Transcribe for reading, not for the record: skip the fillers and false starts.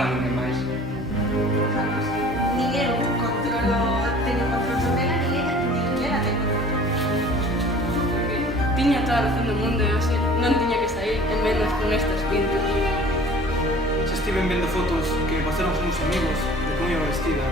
para ninguén máis. Nin eu teño control sobre ela, nin ela ten control. Tiña toda a razón do mundo e hoxe non tiña que sair, e menos con estas pintas. Xa estiven vendo fotos que pasaron os meus amigos de como iba vestida.